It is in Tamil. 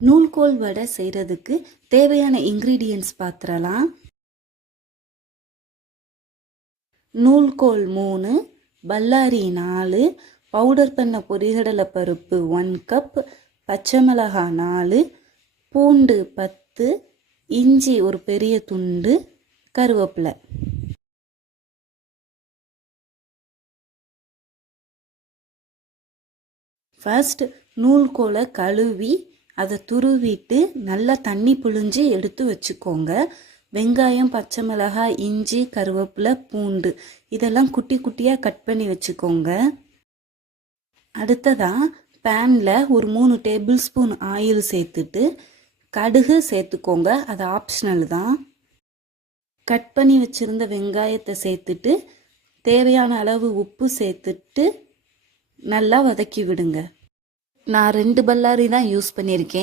நூல்கோல் வடை செய்கிறதுக்கு தேவையான இன்க்ரீடியன்ட்ஸ் பார்த்துடலாம். நூல்கோல் 3, பல்லாரி 4, பவுடர் பண்ண பொரிகடலை பருப்பு 1 கப், பச்சை மிளகாய் 4, பூண்டு 10, இஞ்சி ஒரு பெரிய துண்டு, கருவேப்பிலை. ஃபர்ஸ்ட் நூல்கோலை கழுவி அதை துருவிட்டு நல்லா தண்ணி புழிஞ்சு எடுத்து வச்சுக்கோங்க. வெங்காயம், பச்சை மிளகாய், இஞ்சி, கருவேப்பிலை, பூண்டு இதெல்லாம் குட்டி குட்டியாக கட் பண்ணி வச்சுக்கோங்க. அடுத்ததாக பேனில் ஒரு 3 டேபிள் ஸ்பூன் ஆயில் சேர்த்துட்டு கடுகு சேர்த்துக்கோங்க. அது ஆப்ஷனல் தான். கட் பண்ணி வச்சுருந்த வெங்காயத்தை சேர்த்துட்டு தேவையான அளவு உப்பு சேர்த்துட்டு நல்லா வதக்கி விடுங்க. நான் 2 பல்லாரி தான் யூஸ் பண்ணியிருக்கேன்.